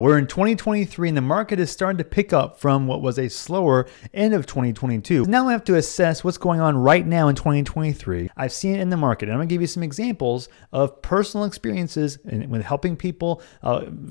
We're in 2023 and the market is starting to pick up from what was a slower end of 2022. Now we have to assess what's going on right now in 2023. I've seen it in the market, and I'm going to give you some examples of personal experiences with helping people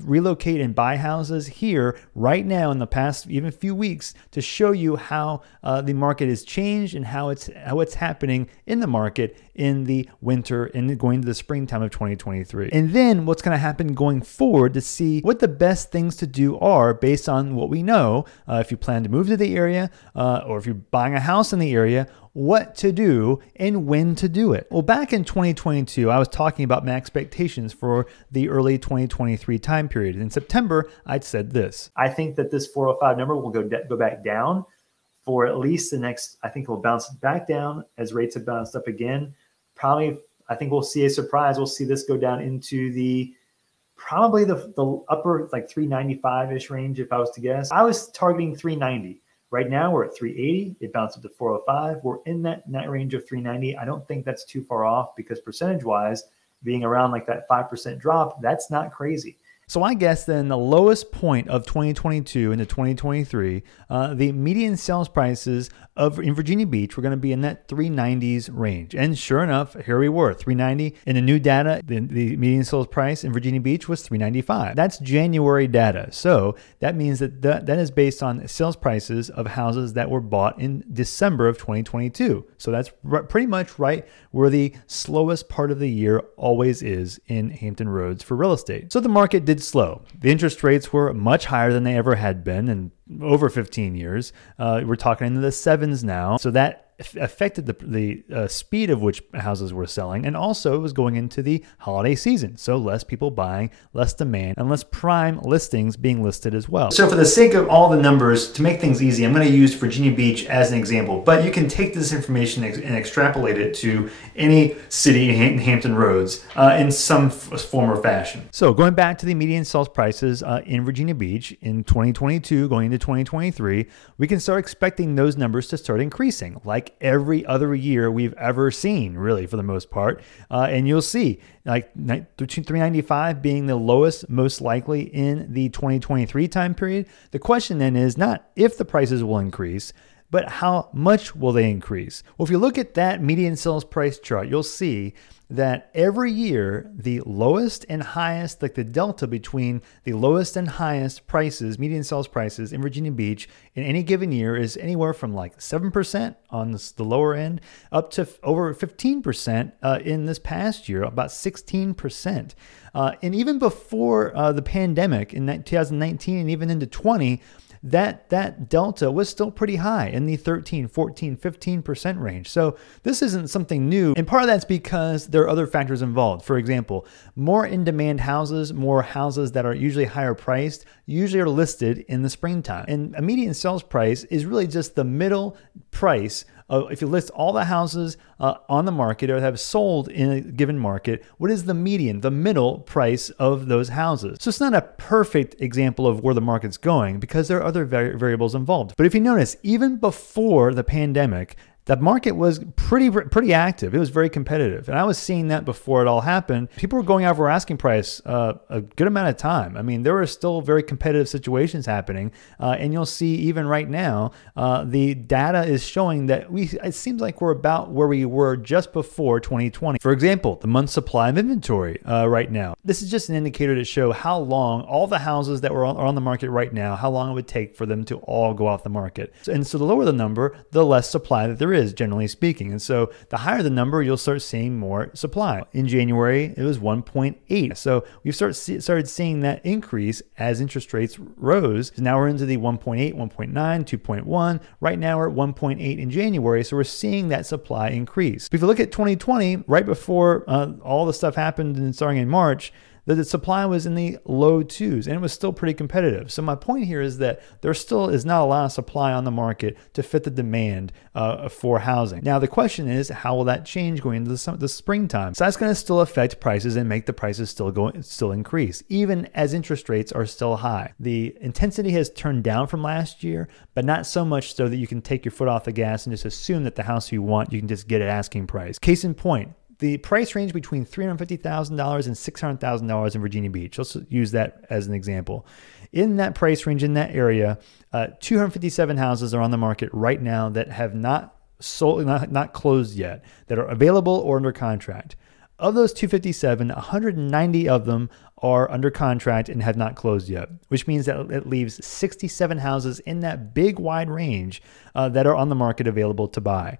relocate and buy houses here right now in the past even few weeks to show you how the market has changed and how it's happening in the market in the winter and going to the springtime of 2023. And then what's going to happen going forward to see what the best things to do are based on what we know. If you plan to move to the area or if you're buying a house in the area, what to do and when to do it. Well, back in 2022, I was talking about my expectations for the early 2023 time period. In September, I'd said this. I think that this 405 number will go back down for at least the next, I think it will bounce back down as rates have bounced up again. Probably, I think we'll see a surprise. We'll see this go down into probably the upper like 395-ish range if I was to guess. I was targeting 390. Right now we're at 380. It bounced up to 405. We're in that range of 390. I don't think that's too far off because percentage-wise, being around like that 5% drop, that's not crazy. So I guess then the lowest point of 2022 into 2023, the median sales prices in Virginia Beach were going to be in that 390s range. And sure enough, here we were, 390. In the new data, the median sales price in Virginia Beach was 395. That's January data. So that means that is based on sales prices of houses that were bought in December of 2022. So that's pretty much right where the slowest part of the year always is in Hampton Roads for real estate. So the market did slow. The interest rates were much higher than they ever had been in over 15 years. We're talking into the 7s now. So that affected the speed of which houses were selling, and also it was going into the holiday season, so less people buying, less demand, and less prime listings being listed as well. So for the sake of all the numbers, to make things easy, I'm going to use Virginia Beach as an example, but you can take this information and extrapolate it to any city in Hampton Roads in some form or fashion. So going back to the median sales prices in Virginia Beach in 2022 going into 2023, we can start expecting those numbers to start increasing like every other year we've ever seen, really, for the most part. And you'll see like 395 being the lowest, most likely in the 2023 time period. The question then is not if the prices will increase, but how much will they increase? Well, if you look at that median sales price chart, you'll see that every year, the lowest and highest, like the delta between the lowest and highest prices, median sales prices in Virginia Beach in any given year is anywhere from like 7% on the lower end up to over 15% in this past year, about 16%. And even before the pandemic in 2019 and even into 20, that delta was still pretty high in the 13, 14, 15% range. So this isn't something new. And part of that's because there are other factors involved. For example, more in-demand houses, more houses that are usually higher priced, usually are listed in the springtime. And a median sales price is really just the middle price. If you list all the houses on the market or have sold in a given market, what is the median, the middle price of those houses? So it's not a perfect example of where the market's going because there are other variables involved. But if you notice, even before the pandemic, the market was pretty active. It was very competitive. And I was seeing that before it all happened. People were going over asking price a good amount of time. I mean, there were still very competitive situations happening. And you'll see even right now, the data is showing that it seems like we're about where we were just before 2020. For example, the month's supply of inventory right now. This is just an indicator to show how long all the houses that are on the market right now, how long it would take for them to all go off the market. And so the lower the number, the less supply that there is, generally speaking. And so the higher the number, you'll start seeing more supply. In January, it was 1.8. So we've started seeing that increase as interest rates rose. So now we're into the 1.8, 1.9, 2.1. Right now we're at 1.8 in January. So we're seeing that supply increase. But if you look at 2020, right before all the stuff happened and starting in March, the supply was in the low 2s and it was still pretty competitive. So my point here is that there still is not a lot of supply on the market to fit the demand for housing. Now the question is, how will that change going into the springtime? So that's going to still affect prices and make the prices still increase, even as interest rates are still high. The intensity has turned down from last year, but not so much so that you can take your foot off the gas and just assume that the house you want, you can just get at asking price. Case in point, the price range between $350,000 and $600,000 in Virginia Beach. Let's use that as an example. in that price range, in that area, 257 houses are on the market right now that have not sold, not closed yet, that are available or under contract. Of those 257, 190 of them are under contract and have not closed yet, which means that it leaves 67 houses in that big wide range that are on the market available to buy.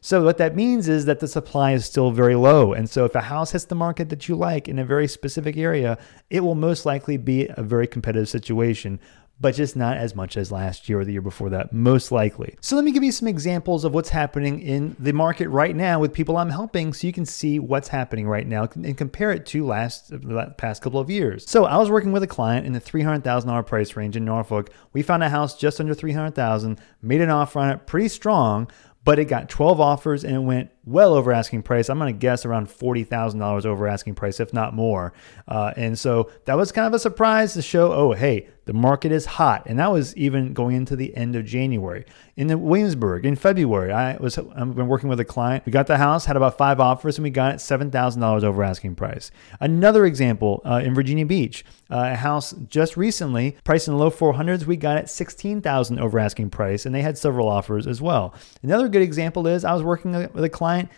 So what that means is that the supply is still very low. And so if a house hits the market that you like in a very specific area, it will most likely be a very competitive situation, but just not as much as last year or the year before that, most likely. So let me give you some examples of what's happening in the market right now with people I'm helping so you can see what's happening right now and compare it to the past couple of years. So I was working with a client in the $300,000 price range in Norfolk. We found a house just under $300,000, made an offer on it pretty strong, but it got 12 offers and it went well over asking price. I'm going to guess around $40,000 over asking price, if not more. And so that was kind of a surprise to show, oh, hey, the market is hot. And that was even going into the end of January. In Williamsburg, in February, I've been working with a client. We got the house, had about 5 offers, and we got it $7,000 over asking price. Another example in Virginia Beach, a house just recently, priced in the low 400s, we got it $16,000 over asking price, and they had several offers as well. Another good example is I was working with a client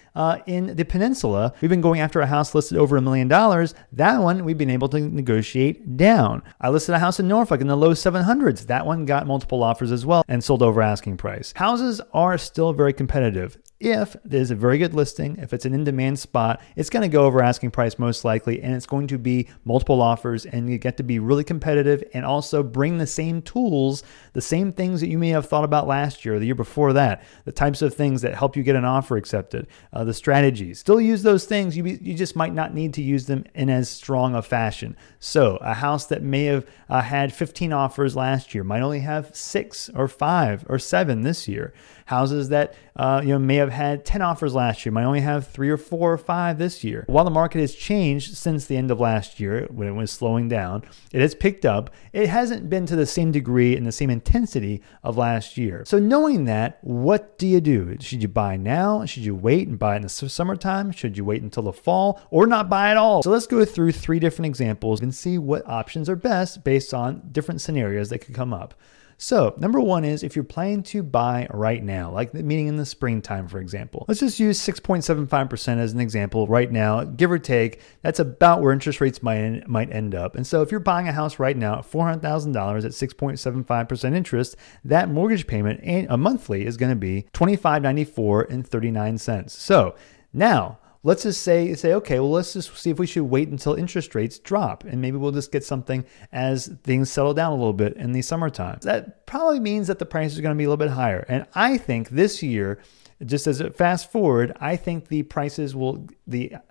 in the peninsula. We've been going after a house listed over $1 million. That one we've been able to negotiate down. I listed a house in Norfolk in the low 700s. That one got multiple offers as well and sold over asking price. Houses are still very competitive. If there's a very good listing, if it's an in-demand spot, it's going to go over asking price most likely, and it's going to be multiple offers, and you get to be really competitive and also bring the same tools, the same things that you may have thought about last year or the year before that, the types of things that help you get an offer accepted, the strategies. Still use those things. You just might not need to use them in as strong a fashion. So a house that may have had 15 offers last year might only have 6 or 5 or 7 this year. Houses that may have had 10 offers last year might only have 3 or 4 or 5 this year. While the market has changed since the end of last year when it was slowing down, it has picked up. It hasn't been to the same degree and the same intensity of last year. So knowing that, what do you do? Should you buy now? Should you wait and buy in the summertime? Should you wait until the fall or not buy at all? So let's go through 3 different examples and see what options are best based on different scenarios that could come up. So number 1 is if you're planning to buy right now, like meaning in the springtime, for example. Let's just use 6.75% as an example right now, give or take. That's about where interest rates might end up. And so if you're buying a house right now at $400,000 at 6.75% interest, that mortgage payment a monthly is going to be $25.94.39. So now, let's just say, okay, well, let's just see if we should wait until interest rates drop, and maybe we'll just get something as things settle down a little bit in the summertime. That probably means that the price is going to be a little bit higher. And I think this year, just as a fast forward, I think the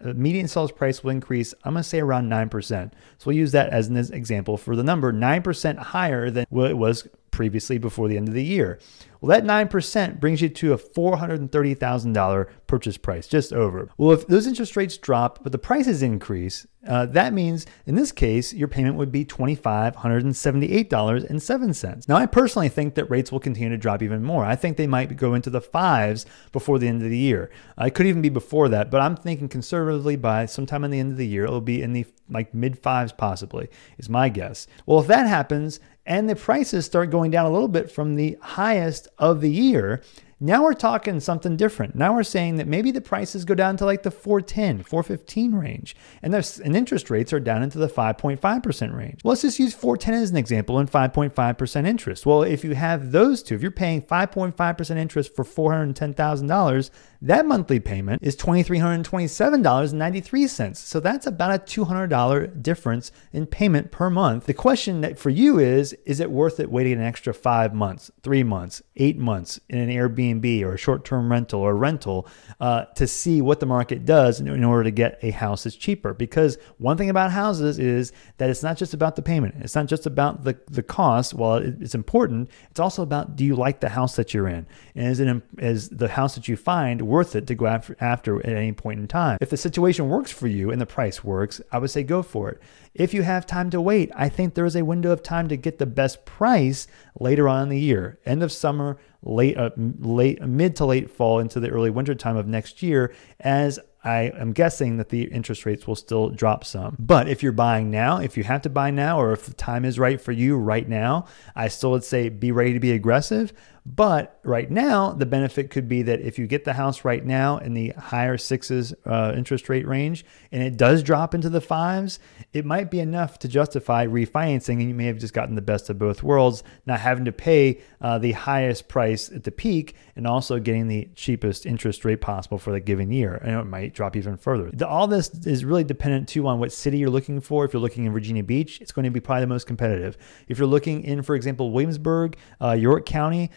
median sales price will increase, I'm going to say around 9%. So we'll use that as an example for the number, 9% higher than what it was previously before the end of the year. Well, that 9% brings you to a $430,000 purchase price, just over. Well, if those interest rates drop, but the prices increase, that means in this case, your payment would be $2,578.07. Now, I personally think that rates will continue to drop even more. I think they might go into the 5s before the end of the year. It could even be before that, but I'm thinking conservatively by sometime in the end of the year, it'll be in the mid 5s possibly, is my guess. Well, if that happens, and the prices start going down a little bit from the highest of the year, now we're talking something different. Now we're saying that maybe the prices go down to like the 410, 415 range, and interest rates are down into the 5.5% range. Well, let's just use 410 as an example and 5.5% interest. Well, if you have those two, if you're paying 5.5% interest for $410,000, that monthly payment is $2,327.93. So that's about a $200 difference in payment per month. The question for you is it worth it waiting an extra 5 months, 3 months, 8 months in an Airbnb or a short-term rental or rental to see what the market does in order to get a house that's cheaper? Because one thing about houses is that it's not just about the payment. It's not just about the cost. While it's important, it's also about, do you like the house that you're in? And is the house that you find worth it to go after at any point in time? If the situation works for you and the price works, I would say go for it. If you have time to wait, I think there is a window of time to get the best price later on in the year, end of summer, mid to late fall into the early winter time of next year, as I am guessing that the interest rates will still drop some. But if you're buying now, if you have to buy now, or if the time is right for you right now, I still would say be ready to be aggressive. But right now, the benefit could be that if you get the house right now in the higher sixes interest rate range, and it does drop into the fives, it might be enough to justify refinancing, and you may have just gotten the best of both worlds, not having to pay the highest price at the peak and also getting the cheapest interest rate possible for the given year. And it might drop even further. All this is really dependent too on what city you're looking for. If you're looking in Virginia Beach, it's going to be probably the most competitive. If you're looking in, for example, Williamsburg, York County,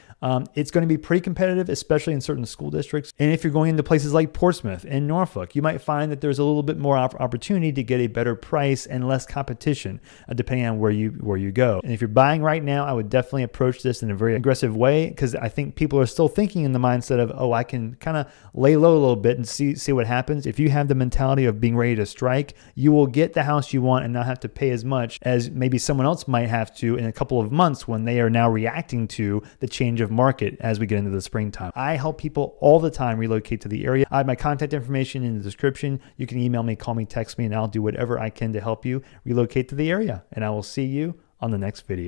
it's going to be pretty competitive, especially in certain school districts. And if you're going into places like Portsmouth and Norfolk, you might find that there's a little bit more opportunity to get a better price and less competition, depending on where you go. And if you're buying right now, I would definitely approach this in a very aggressive way, because I think people are still thinking in the mindset of, oh, I can kind of lay low a little bit and see what happens. If you have the mentality of being ready to strike, you will get the house you want and not have to pay as much as maybe someone else might have to in a couple of months when they are now reacting to the change of market as we get into the springtime. I help people all the time relocate to the area. I have my contact information in the description. You can email me, call me, text me, and I'll do whatever I can to help you relocate to the area. And I will see you on the next video.